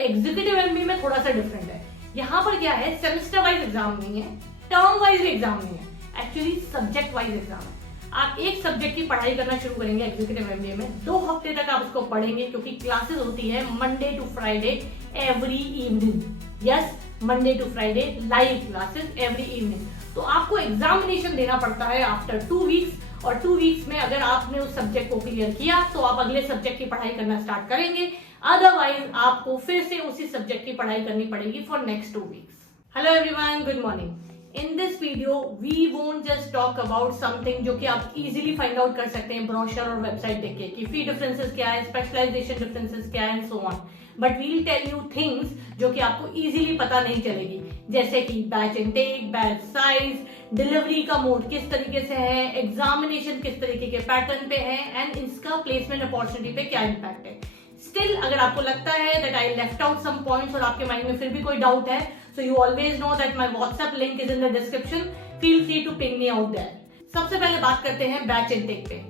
Executive MBA में थोड़ा सा डिफरेंट है। यहाँ पर क्या है, सेमेस्टर वाइज एग्जाम नहीं है, टर्म वाइज एग्जाम नहीं है, एक्चुअली सब्जेक्ट वाइज एग्जाम है। आप एक सब्जेक्ट की पढ़ाई करना शुरू करेंगे एग्जीक्यूटिव एमबीए में, 2 हफ्ते तक आप उसको पढ़ेंगे क्योंकि क्लासेस होती है Monday to Friday every evening. Yes, Monday to Friday live classes every evening. तो आपको एग्जामिनेशन देना पड़ता है आफ्टर 2 वीक्स, और 2 वीक्स में अगर आपने उस सब्जेक्ट को क्लियर किया तो आप अगले सब्जेक्ट की पढ़ाई करना स्टार्ट करेंगे, अदरवाइज आपको फिर से उसी सब्जेक्ट की पढ़ाई करनी पड़ेगी for next 2 weeks. Hello everyone, good morning. In this video we won't just talk about something जो कि आप इजीली फाइंड आउट कर सकते हैं ब्रोशर और वेबसाइट देख के कि फी डिफरेंसेस क्या है, स्पेशलाइजेशन डिफरेंसेस क्या है and so on, but we will tell you things जो कि आपको इजीली पता नहीं चलेगी, जैसे कि batch intake, batch size, delivery का मोड किस तरीके से है, एग्जामिनेशन किस तरीके के पैटर्न पे है एंड इसका प्लेसमेंट अपॉर्चुनिटी पे क्या इम्पैक्ट है। स्टिल अगर आपको लगता है that I left out some points और आपके माइंड में फिर भी कोई डाउट है, so you always know that my WhatsApp link is in the description, feel free to ping me out there. सबसे पहले बात करते हैं बैच इनटेक पे।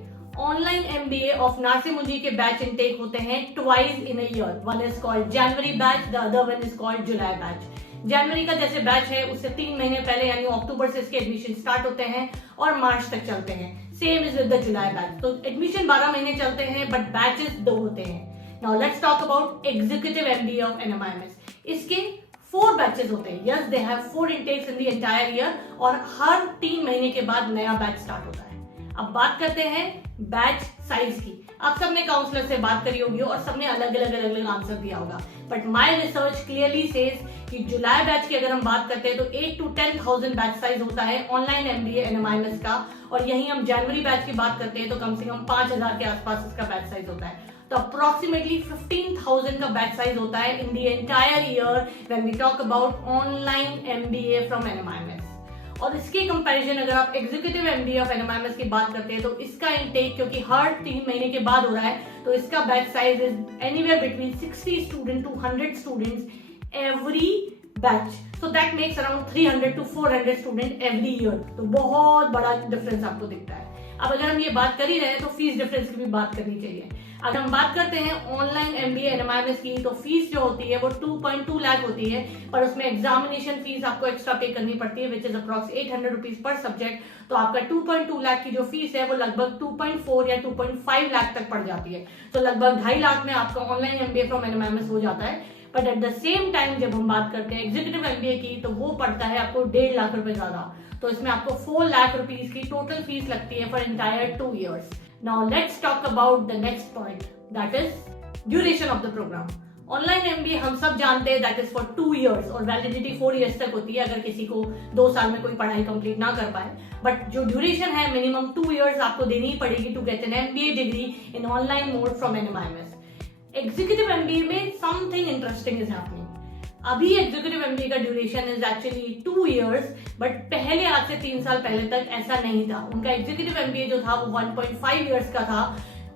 Online MBA of Narsee Monjee के बैच इनटेक होते हैं twice in a year. One is called January batch, the other one is called July batch. जनवरी का जैसे बैच है उससे 3 महीने पहले यानी अक्टूबर से इसके एडमिशन स्टार्ट होते हैं और मार्च तक चलते हैं। Same is with the July batch. तो एडमिशन 12 महीने चलते हैं बट बैचेस 2 होते हैं। Now let's talk about executive MBA of NMIMS. इसके 4 बैचेस होते हैं। Yes, they have 4 intakes in the entire year और हर 3 महीने के बाद नया बैच स्टार्ट होता है। अब बात करते हैं बैच साइज की। आप सबने काउंसलर से बात करी होगी और सबने अलग अलग आंसर दिया होगा, but my research clearly says कि जुलाई बैच की अगर हम बात करते हैं तो 8 to 10,000 बैच साइज होता है ऑनलाइन एमबीए एनएमआईएमएस का, और यही हम जनवरी बैच की बात करते हैं तो कम से कम 5,000 के आसपास इसका बैच साइज होता है। तो अप्रोक्सीमेटली 15,000 का बैच साइज होता है in the entire year when we talk about online MBA from NMIMS. और इसके कंपैरिजन अगर आप एग्जीक्यूटिव एमबीए ऑफ एनएमआईएमएस की बात करते हैं तो इसका इनटेक क्योंकि हर 3 महीने के बाद हो रहा है तो इसका batch size is anywhere between 60 student to 100 students every batch, so that makes around 300 to 400 student every year. तो बहुत बड़ा डिफरेंस आपको दिखता है। अब अगर हम ये बात कर ही रहे हैं तो फीस डिफरेंस की भी बात करनी चाहिए। अगर हम बात करते हैं ऑनलाइन एमबीए एनएमआईएमएस की तो फीस जो होती है वो 2.2 लाख होती है, पर उसमें एग्जामिनेशन फीस आपको एक्स्ट्रा पे करनी पड़ती है which is approx 800 rupees per subject. तो आपका 2.2 लाख की जो फीस है वो लगभग 2.4 या 2.5 लाख तक पड़ जाती है। तो लगभग 2.5 लाख में आपका ऑनलाइन एमबीए फ्रॉम एनएमआईएमएस हो जाता है। But at the same time जब हम बात करते हैं एग्जीक्यूटिव एमबीए की तो वो पड़ता है आपको 1.5 लाख रुपए ज्यादा। तो इसमें आपको 4 लाख रुपीज की टोटल फीस लगती है for entire 2 years. Now let's talk about the next point, that is duration of the programme. Online MBA हम सब जानते हैं दैट इज फॉर 2 ईयर्स और वैलिडिटी 4 ईयर्स तक होती है अगर किसी को 2 साल में कोई पढ़ाई कंप्लीट ना कर पाए। बट जो ड्यूरेशन है मिनिमम 2 ईयर्स आपको देनी ही पड़ेगी to get an MBA degree in online mode from NMIMS. Executive MBA में समथिंग इंटरेस्टिंग इज हैपनिंग। अभी एग्जीक्यूटिव एमबीए का duration is actually 2 years, but पहले आज से 3 साल पहले तक ऐसा नहीं था। उनका एग्जीक्यूटिव एमबीए जो था वो 1.5 ईयर्स का था।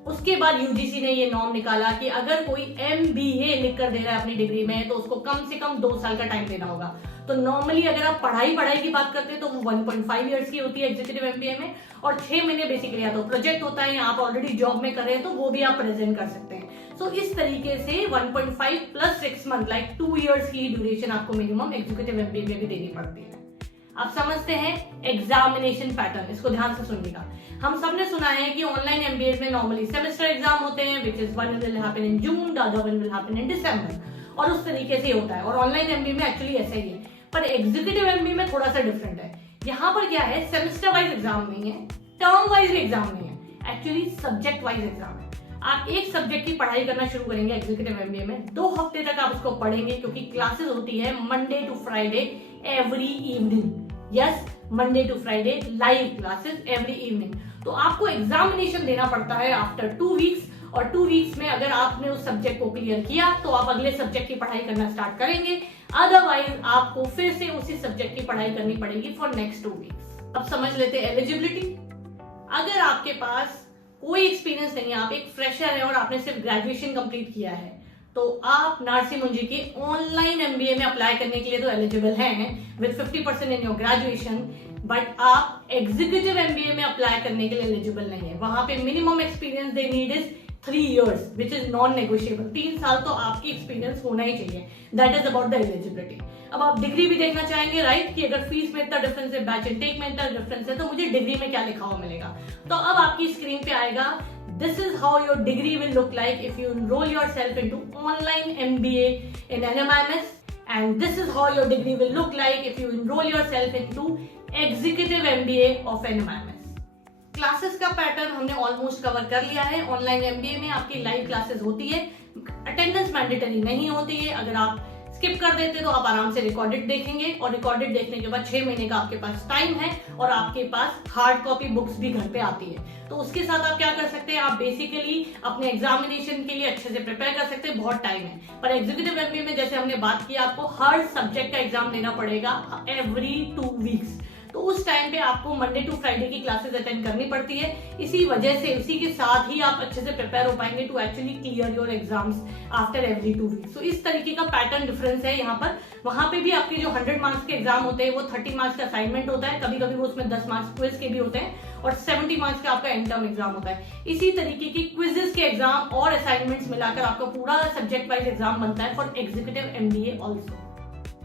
उसके बाद यूजीसी ने ये नॉर्म निकाला कि अगर कोई एमबीए लिख कर दे रहा है अपनी डिग्री में तो उसको कम से कम 2 साल का टाइम देना होगा। तो नॉर्मली अगर आप पढ़ाई की बात करते हैं तो वो 1.5 ईयर्स की होती है एग्जीक्यूटिव एमबीए में, और 6 महीने बेसिकली या तो प्रोजेक्ट होता है या आप ऑलरेडी जॉब में कर रहे हैं तो वो भी आप प्रेजेंट कर सकते हैं। सो इस तरीके से 1.5 प्लस 6 मंथ लाइक 2 ईयर्स की ड्यूरेशन आपको मिनिमम एग्जीक्यूटिव एमबीए में भी देनी पड़ती है। आप समझते हैं एग्जामिनेशन पैटर्न, इसको ध्यान से सुनिएगा। हम सबने सुना है कि ऑनलाइन एमबीए में नॉर्मली सेमेस्टर एग्जाम होते हैं which is one will happen in June, the other one will happen in December, और उस तरीके से होता है। और ऑनलाइन एमबीए में एक्चुअली ऐसा ही है, पर एग्जीक्यूटिव एमबीए में थोड़ा सा डिफरेंट है। यहाँ पर क्या है, सेमेस्टर वाइज एग्जाम नहीं है, टर्म वाइज एग्जाम नहीं है, एक्चुअली सब्जेक्ट वाइज एग्जाम है। आप एक सब्जेक्ट की पढ़ाई करना शुरू करेंगे एग्जीक्यूटिव एमबीए में, 2 हफ्ते तक आप उसको पढ़ेंगे क्योंकि क्लासेस होती है Monday to Friday every evening. Yes, Monday to Friday live classes every evening. तो आपको एग्जामिनेशन देना पड़ता है आफ्टर 2 वीक्स, और 2 वीक्स में अगर आपने उस सब्जेक्ट को क्लियर किया तो आप अगले सब्जेक्ट की पढ़ाई करना स्टार्ट करेंगे, अदरवाइज आपको फिर से उसी सब्जेक्ट की पढ़ाई करनी पड़ेगी फॉर नेक्स्ट 2 वीक्स। अब समझ लेते हैं एलिजिबिलिटी। अगर आपके पास कोई एक्सपीरियंस नहीं है, आप एक फ्रेशर है और आपने सिर्फ ग्रेजुएशन कंप्लीट किया है, तो आप नार्सी मुंजी के ऑनलाइन एमबीए में अप्लाई करने के लिए तो एलिजिबल हैं with 50% in your graduation, but आप एग्जीक्यूटिव एमबीए में अप्लाई करने के लिए एलिजिबल नहीं है। वहां पे minimum experience they need is 3 years, which is non-negotiable. 3 साल तो आपकी एक्सपीरियंस होना ही चाहिए. That is about the eligibility. अब आप डिग्री भी देखना चाहेंगे, राइट, कि अगर फीस में इतना डिफरेंस है, बैच इनटेक में इतना डिफरेंस है, तो मुझे डिग्री में क्या लिखा हुआ मिलेगा. तो अब आपकी स्क्रीन पे आएगा, this is how your degree will look like if you enroll yourself into online MBA in NMIMS, and this is how your degree will look like if you enroll yourself into Executive MBA of NMIMS. Classes का pattern हमने almost cover कर लिया है. Online MBA में आपकी live classes होती है, attendance mandatory नहीं होती है. अगर आप स्किप कर देते तो आप आराम से रिकॉर्डेड देखेंगे, और रिकॉर्डेड देखने के बाद 6 महीने का आपके पास टाइम है, और आपके पास हार्ड कॉपी बुक्स भी घर पे आती है. तो उसके साथ आप क्या कर सकते हैं, आप बेसिकली अपने एग्जामिनेशन के लिए अच्छे से प्रिपेयर कर सकते हैं. बहुत टाइम है. पर एग्जीक्यूटिव एमबीए में जैसे हमने बात की, आपको हर सब्जेक्ट का एग्जाम देना पड़ेगा एवरी 2 वीक्स. तो उस टाइम पे आपको मंडे टू फ्राइडे की क्लासेस अटेंड करनी पड़ती है. इसी वजह से, इसी के साथ ही आप अच्छे से प्रिपेयर हो पाएंगे to actually clear your exams after every 2 weeks. तो इस तरीके का पैटर्न डिफरेंस है यहाँ पर. वहां पे भी आपके जो 100 मार्क्स के एग्जाम होते हैं वो 30 मार्क्स का असाइनमेंट होता है, कभी कभी वो उसमें 10 मार्क्स क्विज के भी होते हैं, और 70 मार्क्स का आपका एंड टर्म एग्जाम होता है. इसी तरीके की क्विजेस के एग्जाम और असाइनमेंट्स मिलाकर आपका पूरा सब्जेक्ट वाइज एग्जाम बनता है फॉर एग्जीक्यूटिव एमबीए ऑल्सो.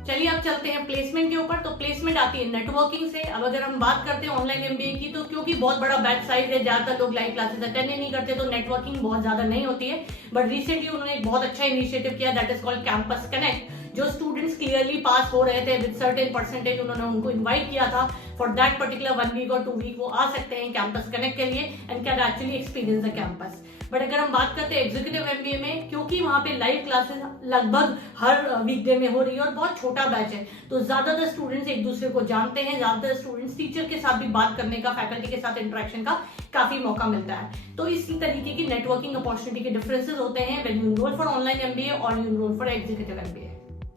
चलिए अब चलते हैं प्लेसमेंट के ऊपर. तो प्लेसमेंट आती है नेटवर्किंग से. अब अगर हम बात करते हैं ऑनलाइन एमबीए की, तो क्योंकि बहुत बड़ा बैच साइज है, ज्यादातर लोग लाइव क्लासेस अटेंड नहीं करते, तो नेटवर्किंग बहुत ज्यादा नहीं होती है. बट रिसेंटली उन्होंने एक बहुत अच्छा इनिशिएटिव किया, that is called campus connect. जो स्टूडेंट्स क्लियरली पास हो रहे थे विद सर्टेन परसेंटेज, उन्होंने उनको इन्वाइट किया था फॉर दैट पर्टिकुलर 1 वीक और 2 वीक वो आ सकते हैं कैंपस कनेक्ट के लिए and can actually experience the campus. But अगर हम बात करते हैं एग्जीक्यूटिव एमबीए में, क्योंकि वहां पे लाइव क्लासेस लगभग हर वीकडे में हो रही है और बहुत छोटा बैच है, तो ज्यादातर स्टूडेंट्स एक दूसरे को जानते हैं, ज्यादातर स्टूडेंट्स टीचर के साथ भी बात करने का, फैकल्टी के साथ इंटरेक्शन का काफी मौका मिलता है. तो इस तरीके की नेटवर्किंग अपॉर्चुनिटी के डिफरेंसेस होते हैं when you enrol for online MBA और you enrol for executive MBA.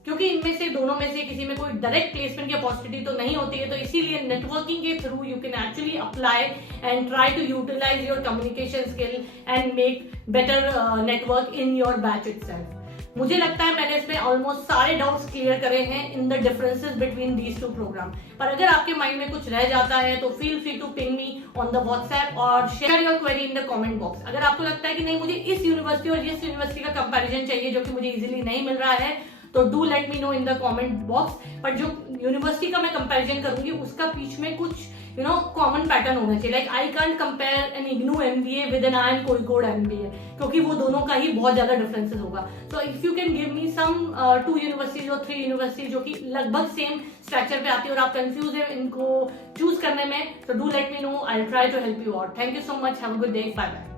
क्योंकि इनमें से, दोनों में से किसी में कोई डायरेक्ट प्लेसमेंट की अपॉर्चुनिटी तो नहीं होती है, तो इसीलिए नेटवर्किंग के through you can actually apply and try to utilise your communication skill and make better network in your batch itself. मुझे लगता है मैंने इसमें ऑलमोस्ट सारे डाउट्स क्लियर करे हैं in the differences between these 2 programme. पर अगर आपके माइंड में कुछ रह जाता है तो feel free to ping me on the WhatsApp और share your query in the comment box. अगर आपको लगता है कि नहीं, मुझे इस यूनिवर्सिटी और इस यूनिवर्सिटी का कंपैरिजन चाहिए जो कि मुझे इजीली नहीं मिल रहा है, तो do let me no in the comment box. पर जो यूनिवर्सिटी का मैं कंपैरिजन करूंगी उसका बीच में कुछ कॉमन पैटर्न होना चाहिए. Like I can't compare an IGNOU MBA with an IIM Kozhikode MBA, क्योंकि वो दोनों का ही बहुत ज्यादा डिफरेंसेस होगा. So if you can give me some 2 universities और 3 यूनिवर्सिटीज जो कि लगभग सेम स्ट्रक्चर पे आती है और आप कंफ्यूज है इनको चूज करने में, तो do let me know. I will try to help you out. Thank you so much. Have a good day. Bye bye.